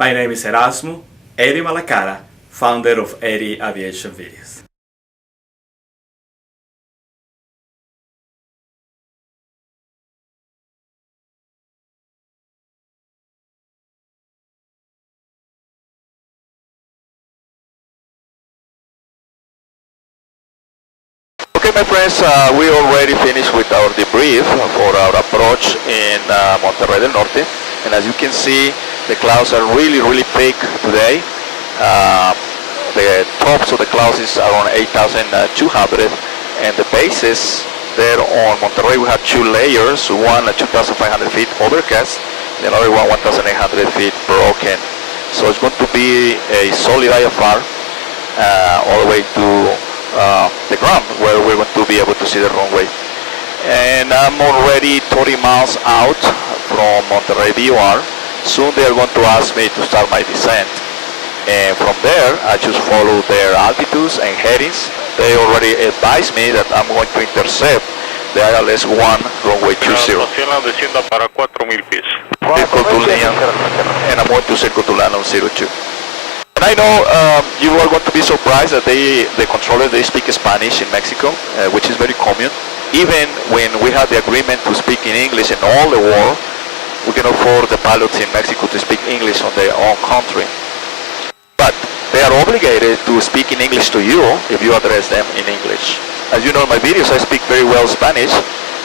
My name is Erasmo Eri Malacara, founder of Eri Aviation Videos. Okay, my friends, we already finished with our debrief for our approach in Monterrey del Norte. And as you can see, the clouds are really thick today. The tops of the clouds is around 8,200, and the bases there on Monterrey, we have two layers, one at 2,500 feet overcast, the other one 1,800 feet broken. So it's going to be a solid IFR all the way to the ground, where we're going to be able to see the runway. And I'm already 30 miles out from Monterrey VOR. Soon they are going to ask me to start my descent. And from there, I just follow their altitudes and headings. They already advised me that I'm going to intercept the ILS 1 runway 20. Para 4,000 pies. And I'm going to circle to land on 02. And I know you are going to be surprised that the controllers, they speak Spanish in Mexico, which is very common. Even when we have the agreement to speak in English in all the world, we can afford the pilots in Mexico to speak English on their own country. But they are obligated to speak in English to you if you address them in English. As you know, in my videos I speak very well Spanish,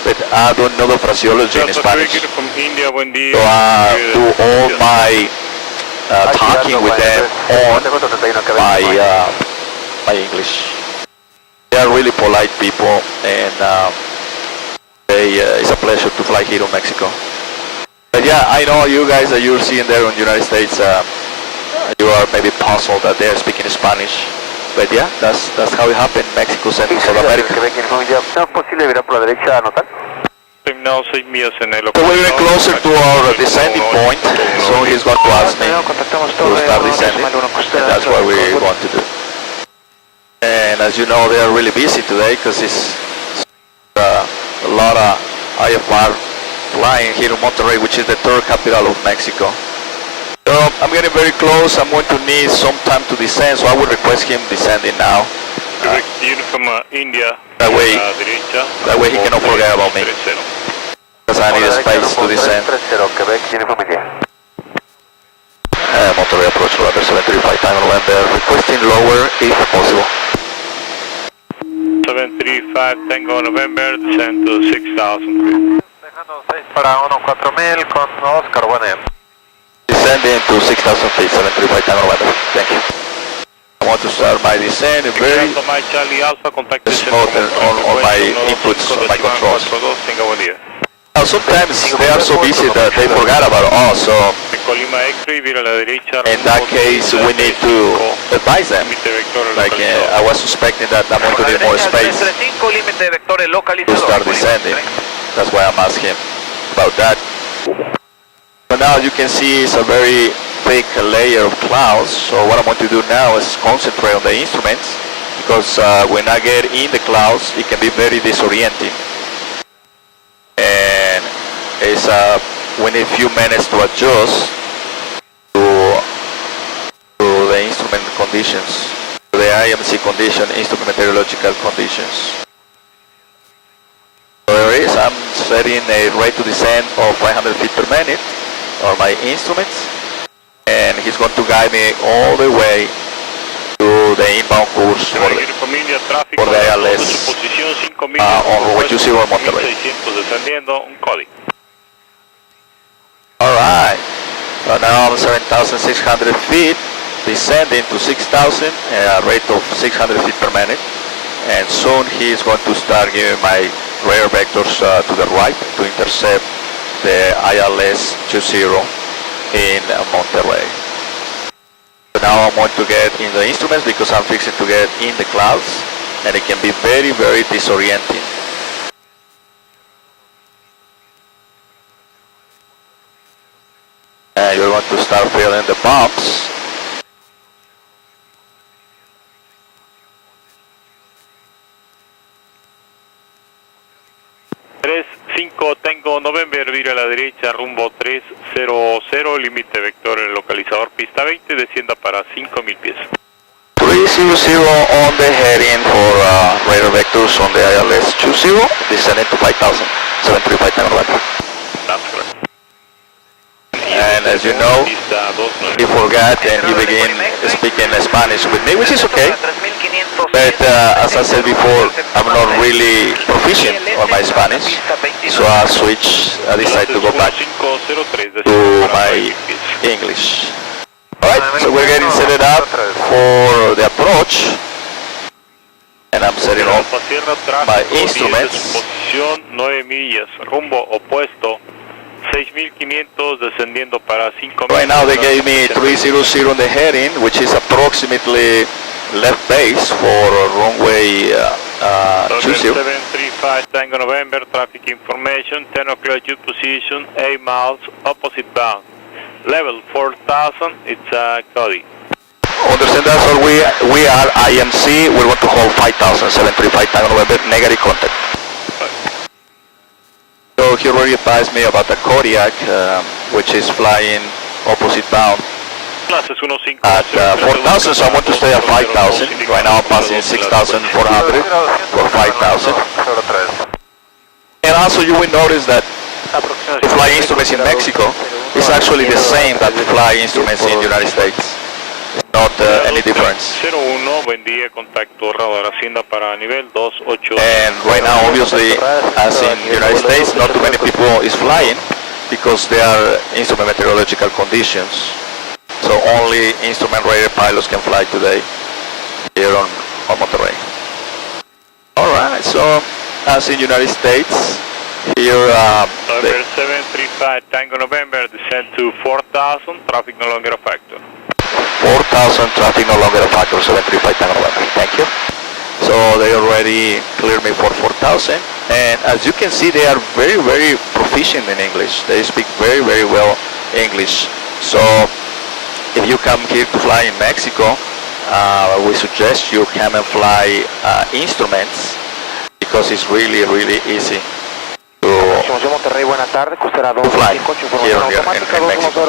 but I don't know the phraseology in Spanish. From India, buen día. So I do all my talking with them on my English. They are really polite people, and it's a pleasure to fly here in Mexico. But yeah, I know you guys that you're seeing there in the United States, you are maybe puzzled that they're speaking Spanish. But yeah, that's how it happened in Mexico, Central South America. Terminado 6 millas en el So we're getting closer to our descending point, so he's going to ask me to start descending, and that's what we're going to do. And as you know, they are really busy today because it's a lot of IFR flying here in Monterrey, which is the third capital of Mexico. So I'm getting very close. I'm going to need some time to descend, so I would request him descending now. From India. That way he cannot forget about me, because I need a space to descend. Monterrey approach November 735, time November, requesting lower if possible. 735, Tango November, descend to 6,000 feet. Para 14,000 con Oscar, bueno. Descending to 6,000 feet, 735, time November, thank you. I want to start my descent very smooth on my inputs, on my controls. Now sometimes they are so busy that they forgot about us, so in that case we need to advise them. Like I was suspecting that I'm going to need more space to start descending. That's why I'm asking about that. But now you can see it's a very thick layer of clouds, so what I'm going to do now is concentrate on the instruments, because when I get in the clouds it can be very disorienting, and it's we need a few minutes to adjust to the instrument conditions, to the IMC condition, instrument meteorological conditions. So there is, I'm setting a rate to descend of 500 feet per minute on my instruments, and he's going to guide me all the way to the inbound course for the ILS on runway 20 in Monterrey. Alright, so now I'm 7,600 feet, descending to 6,000 at a rate of 600 feet per minute, and soon he's going to start giving my rear vectors to the right to intercept the ILS 20 in Monterrey. So now I'm going to get in the instruments because I'm fixing to get in the clouds, and it can be very disorienting. And you're going to start feeling the bumps. 5 Tango November, vire a la derecha, rumbo 300, límite vector en el localizador pista 20, descienda para 5.000 pies. 300 on the heading for radar vectors on the ILS 20, descending to 5,000, 735 Tango November. That's correct. And as you know, he forgot and he began speaking Spanish with me, which is okay. But as I said before, I'm not really proficient on my Spanish, so I decided to go back to my English. Alright, so we're getting set it up for the approach, and I'm setting up my instruments. Posición 9 millas, rumbo opuesto. 6.500 descendiendo para 5.000. Right now they gave me 300 on the heading, which is approximately left base for runway 20. 735 Tango November, traffic information, 10 o'clock due position, 8 miles, opposite bound. Level 4,000, it's Cody. Understand that, so we are IMC, we want to hold 5,000, 735 Tango November, negative contact. So he already advised me about the Kodiak, which is flying opposite bound at 4,000, so I want to stay at 5,000. Right now I'm passing 6,400 for 5,000. And also you will notice that to fly instruments in Mexico is actually the same that to fly instruments in the United States. It's not any difference. 01, buen día, contacto radar hacienda para nivel 28. And right now, obviously, as in the United States, not too many people is flying because there are instrument meteorological conditions. So only instrument radar pilots can fly today here on Monterrey. Alright, so as in the United States, here November 735 Tango November, descend to 4,000, traffic no longer a factor. 4,000, traffic no longer a factor, 735 Tango November, thank you. So they already cleared me for 4,000, and as you can see, they are very, very proficient in English. They speak very, very well English. So if you come here to fly in Mexico, we suggest you come and fly instruments because it's really, really easy to fly here in Mexico.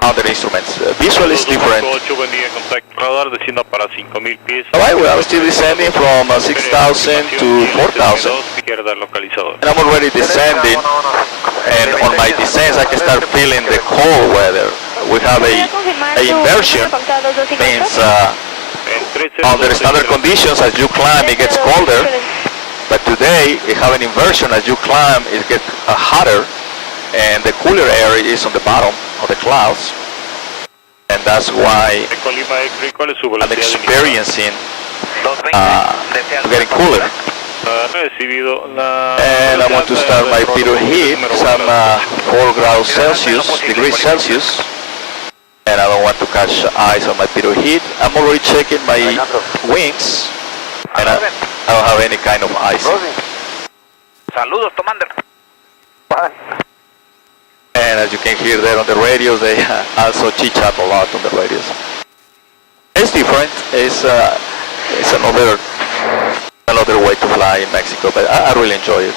Other instruments. Visual is different. Alright, we are still descending from 6,000 to 4,000. And I'm already descending, and on my descents I can start feeling the cold weather. We have a inversion, means under standard conditions as you climb it gets colder, but today we have an inversion. As you climb it gets hotter, and the cooler air is on the bottom of the clouds, and that's why I'm experiencing getting cooler. And I want to start my pitot heat, some 4 degrees Celsius, and I don't want to catch ice on my pitot heat. I'm already checking my wings, and I don't have any kind of ice. Saludos, Commander. And as you can hear there on the radios, they also chit-chat a lot on the radios. It's different. It's another way to fly in Mexico, but I really enjoy it.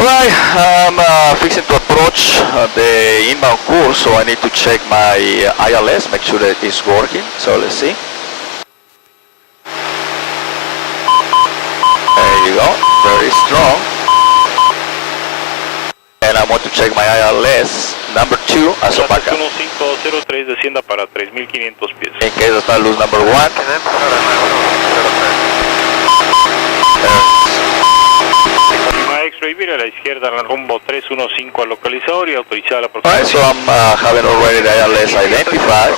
Alright, I'm fixing to approach the inbound course, so I need to check my ILS, make sure that it's working. So let's see. There you go, very strong. And I want to check my ILS number 2 as a backup. 1503 descienda para 3.500 pies. In case I start lose number 1. Lima X-ray, vira a la izquierda en rumbo 315 al localizador y autorizada la Alright, so aproximación. I'm having already the ILS identified,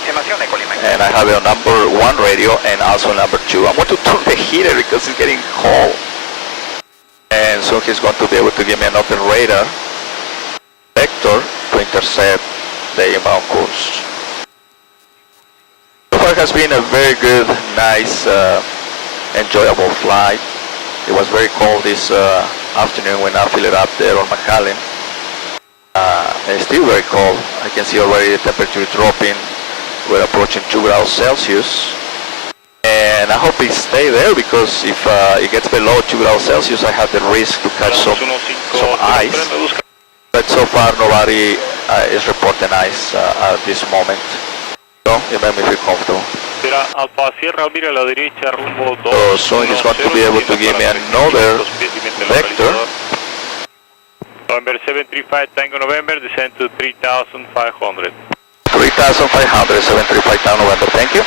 and I have a number 1 radio and also number 2. I want to turn the heater because it's getting cold, and so he's going to be able to give me another radar vector to intercept the inbound course. So far has been a very good, nice, enjoyable flight. It was very cold this afternoon when I filled it up there on McAllen. It's still very cold. I can see already the temperature dropping. We're approaching 2 degrees Celsius. And and I hope it stay there, because if it gets below 2 degrees Celsius, I have the risk to catch some ice. But so far nobody is reporting ice at this moment, so it made me feel comfortable. Alfa Sierra, mira a la derecha, rumbo 2. So soon he's going to be able to give me another vector. November 735, Tango November, descend to 3,500. 3,500, 735 November, thank you.